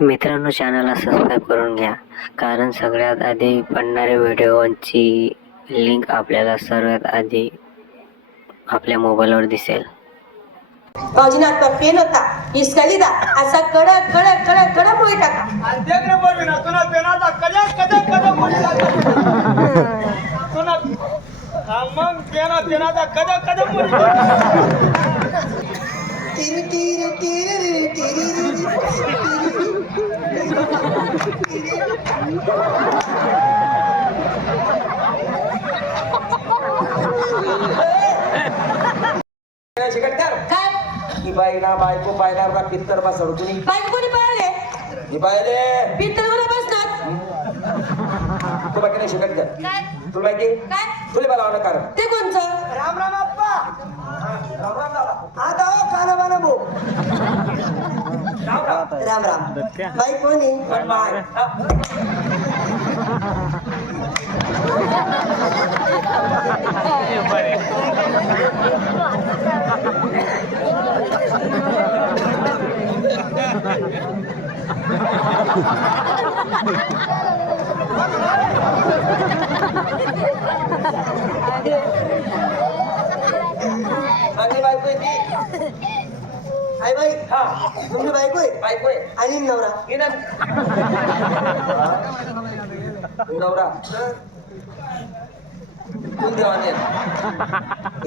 मित्रांनो चॅनलला सबस्क्राईब करून घ्या. कारण सगळ्यात आधी पडणाऱ्या व्हिडिओची लिंक आपल्याला सर्वात आधी आपल्या मोबाईलवर दिसेल. भाऊजीने आता पेन होता. हिसकालीदा असा कडक कडक कडक कडक टाका. तुला पेनाचा तुला हा मग पेना पेनाचा मुली तिरी तिरी तिरी तिरी शिकटकर काय? ही बाई ना बायको पाहिल्यावर का पित्तर बसवलं तुम्ही? बाईक कोणी पाहिले. ही पाहिले पित्तळवर बसतात तू बाकी नाही शिकटकर काय? तुला माहिती? काय? तुला मला लावणं कारण. ते कोणचं? राम राम आप्पा आता हो काना बाना भो राम राम बाई कोणी पण बाय हा. माझी बायको आहे ती आई बाई. हा. तुमची बायको आहे? बायको आहे. आणि नवरा? ना. नवरा. तू देवाने?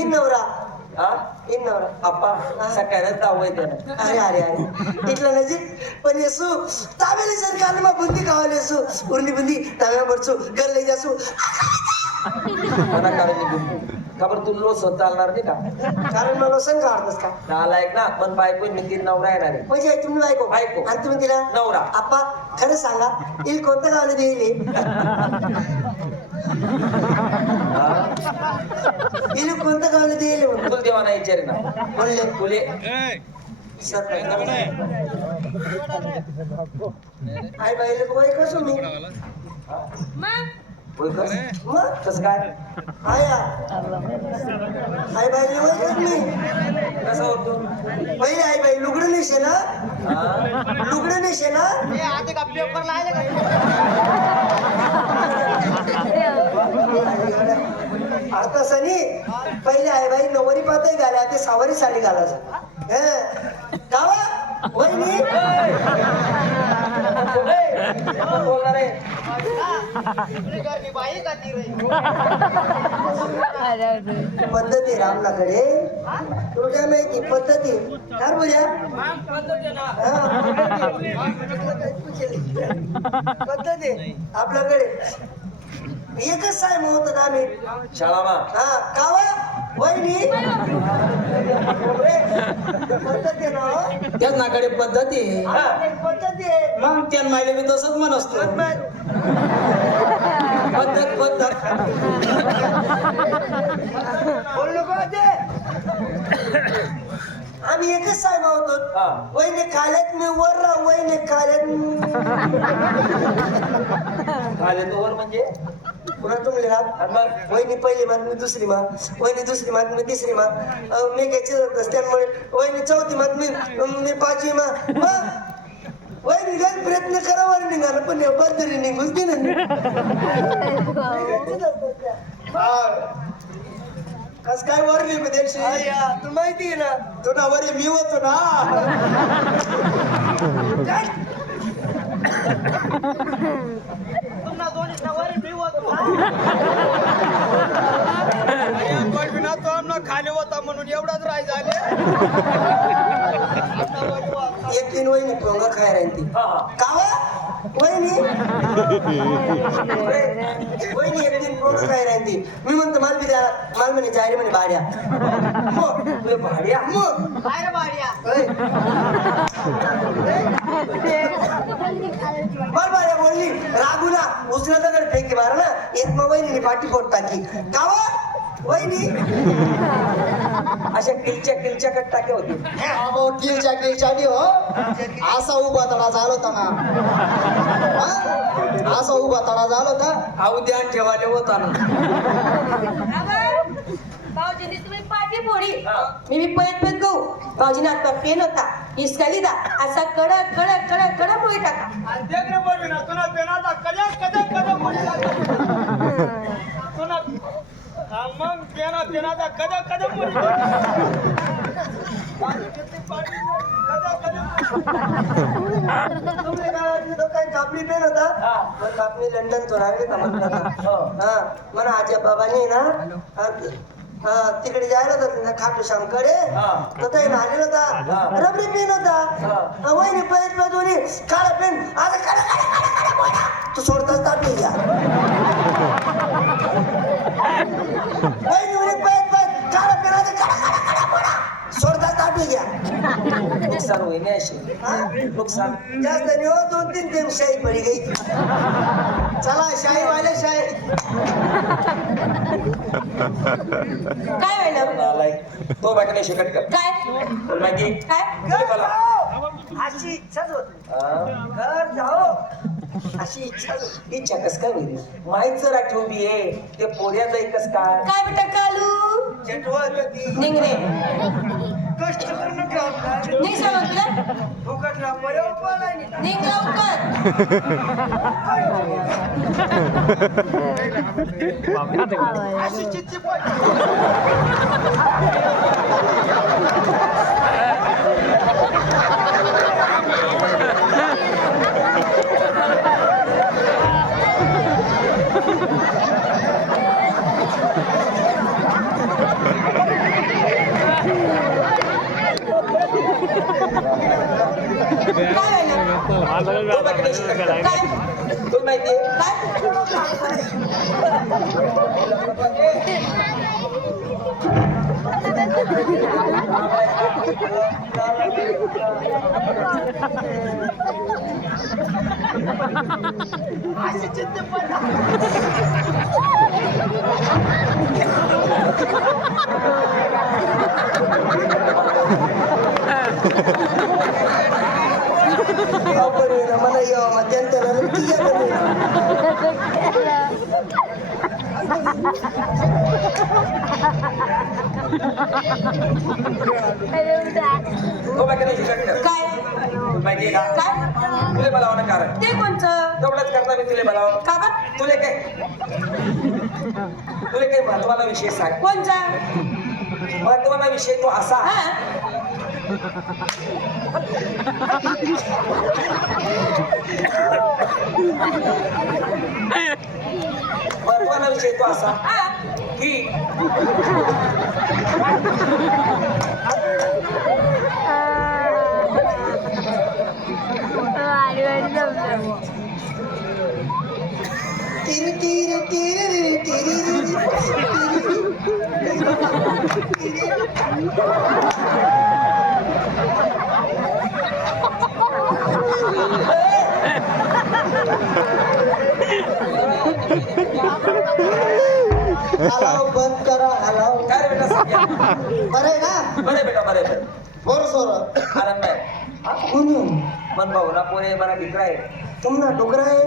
इन नवरा. हा? इन नवरा. आप्पा सकाळीच आहे त्यानं अरे अरे अरे. इथलं नजीक. पण येसू ताब्याले सर कालमा बुंदी खावाले येसू उरली बुंदी लई जासू. मना कारण निघून का बरं तू लोस होत चालणार नाही का? कारण मला सण काढतस का? नालायक ना पण बायको मी तीन नवरा येणार आहे. म्हणजे आई तुम्ही बायको बायको. आणि तुम्ही तिला? नवरा. आप्पा खरं सांगा इल कोणत्या गावाला देईल इल कोणत्या गावाला देईल तुला देवा नाही विचारे ना. म्हणले तुले आई बाईला बाई कसं मी? होय कस? मग? कसं काय? आया आई बाई कसं मी कसं होतो पहिले आई बाई लुगडं नेशे ना? लुगडं नेशे ना आता सनी पहिले आई बाई नवरी पातही घाल्या ते सावरी साडी घालायचं हं. कावा वहिनी ए, कोण बोलणार आहे पद्धती रामनाकडे तुला काय माहिती पद्धती काय बोल्या पद्धती आपल्याकडे. एकच साय होत आम्ही. शाळामा. हा. कावा? वहिनी? पद्धती ना हो? त्याच नाकडे पद्धती आहे. हा, पद्धती आहे मग त्या मायले मी तसंच म्हण असतो पद्धत पद्धत. आम्ही एकच साहेब होतो. वहिने खाल्यात मी वर राह वहिने खाल्यात आले तो वर म्हणजे? पुन्हा राहत मग वहिनी पहिली मात मी दुसरी मात. वहिनी दुसरी मात मी तिसरी मात. मी घ्यायची त्यामुळे वहिनी चौथी मात मी मी पाचवी मात. वहिनी काय प्रयत्न करावर निघाला पण बदरी निघूच दे कस काय वर निघू द्यायची तू माहिती आहे ना? तो ना. वरी मी होतो. ना बघिना तो आमना खाली होता म्हणून एवढाच राय झाले एक तीन वहिनी पोंगा खाय राहील ती हा हा कावा वहिनी? वहिनी एक तीन पोंगा खाय राहील ती. मी म्हणतो माल बी द्या. माल म्हणे जायरे म्हणे भाड्या. मग? तुला भाड्या? मग? होय. बर भाड्या बोलली. रागुला उचला दगड फेकी मारा ना. एक मग वहिनी पाठी पोट टाकी. कावा वहिनी. अशा किलच्या किलच्या कट टाक्या होते. हा किलच्या किलच्या बी हो. असा उभा तडा झाला होता ना. असा उभा तडा झाला होता हा ध्यान ठेवाले होता ना. भाऊजीने तुम्ही पाठी फोडी. मी मी पैत पैत गहू भाऊजीने आता पेन होता इसकाली दा असा कडक कडक कडक कडक मुळे टाका. अध्यक्ष बनविना तुला पेनाचा कडक कडक कदा कदा मरी तुमच्या गावात तो काही कापडी पेन होता? पण कापणी लंडन तो राहिले का म्हणतात हा. म्हणा आजी बाबांनी ना हा, हा, तिकडे जायला होतं ना खाटू श्यामकडे. तर ते आलेला होता. रबरी पेन होता. हा, वहिनी पैत दोन्ही काळा पेन आता काळा तू सोडताच ताटली घ्या ताटली घ्या नुकसान होईल नाही अशी? नुकसान. जास्त नाही हो दोन तीन दिन शाही पडी गई चला शाही वाले शाही. काय व्हायलं? तो बाकी शकत कर काय? माहिती काय? अशी इच्छाच होती हा? घर जाओ अशी इच्छाच होती इच्छा कस काय होईल? माहीत जर आठवली आहे ते पोऱ्याचं एकच काय काय बेटा कालू? चटवत होती कष्ट करून ठेवतात निघ सांग तुला फुकटला पर्याव पडायनी निघ लवकर. अशी चिच्ची पडली. बाकी शकत कर काय तुला माहिती आहे काय मला यावं मध्यंतर कर काय? माहिती का काय? तुले बोलावं कारण ते कोणचं तेवढंच करता मी तुले बोलावं का बरं? तुले काय तुले काही महत्त्वाचा विषय सांग. कोणचा? महत्त्वाचा विषय तो असा हा महत्त्वाचा विषय तो असा हा की तिरी तिरी तिरी तिरी हलाव बंद करा हलाव काय रे बेटा सांग या. बरं आहे ना? बरे बेटा बरे बरे बरं सोर. आनंद आहे. कोणी मन भाऊ ना पोरे मला भिकरा आहे. तुमना डोकरा आहे?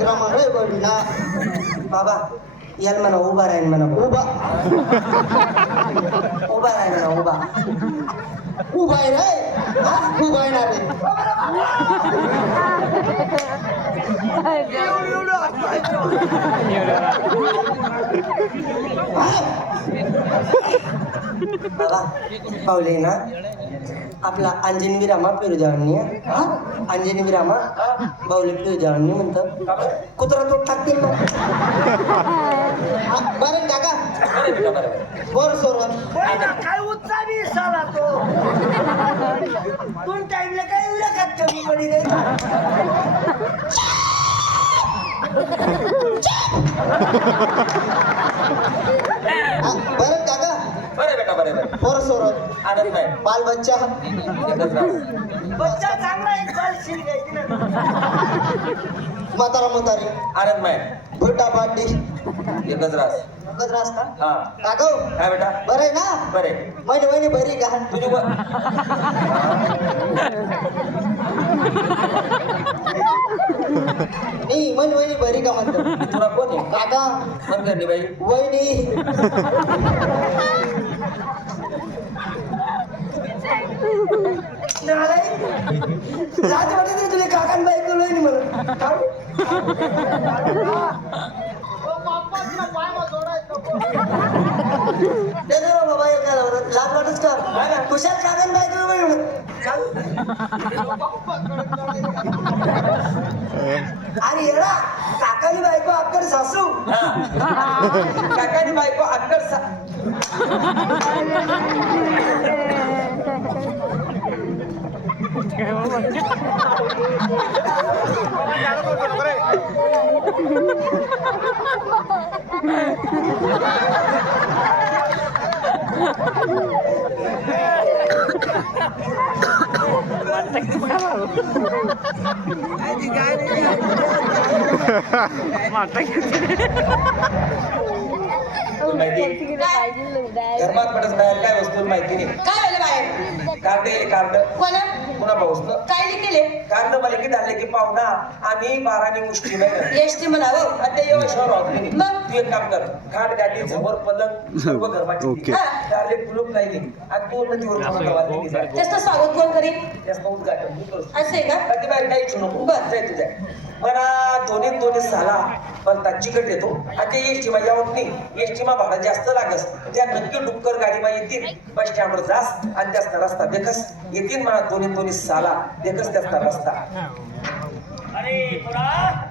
ग्रामा रे बडीला बाबा याल म्हणा उभा राहीन म्हणा. उभा. उभा राहीन म्हणा उभा. उभा आहे रे. हा? उभा आहे ना रे. पावले ना आपला अंजनी रामा पेरू जावणी अंजनी रामा बावले पेरू जावणी म्हणतात कुत्रा तो टाकतील ना. बरं टाका बर सोर काय उत्साही साला तो. दोन टाइमला काय एवढा खात कमी पडी बरं टाका बरे बेटा बरे बरे बर सोर आनंद आहे बाल बच्चा एकच राहा. बच्चा चांगला एक बाल शिल घ्यायची ना म्हातारा म्हातारी. आनंद आहे भुटा पाटी एकच रास. एकच रास्ता हा. टाकव काय बेटा. बरं आहे ना? बरे महिने महिने बरी का? तुझी व- नाही महिने महिने बरी का म्हणतो? तुला कोण आहे? काका? मन करणी बाई वहिनी. लाज वाटत तुला काकान बाई वहिनी म्हणून. ते ना बाबा हे लाज वाटच का? कुशाल कागद बाई म्हणून. अरे येडा काकानी बायको अक्कड सासू. काकानी बायको अक्कड सा बाहेर काय वस्तू माहिती नाही. काय झालं बाहेर कार्ड येईल कार्ड कोणा पाऊसलं काय लिहिलेले कार्ड मालिकेत आले की पाहुणा आम्ही बारानी मुष्टी नाही एसटी म्हणावं आता राहत नाही. मग? तू एक काम कर खाट गाडी समोर पलंग सर्व घरमाची ओके. त्याले कुलूप नाही गेली. आणि तू नदीवर. त्याचं स्वागत कोण करीन? जास्त उद्घाटन तू करतो असं आहे का? काही नको. बरं. जाय तुझ्या मला दोन्ही दोन्ही झाला. पण ताची कट येतो. आता एसटी मा यावत नाही. एसटी मा भाडं जास्त लागस. त्या नक्की डुक्कर गाडी मा येतील. बस स्टँडवर जास आणि जास्त रस्ता देखस. येतील मला दोन्ही दोन्ही साला देखस जास्त रस्ता. अरे पुरा.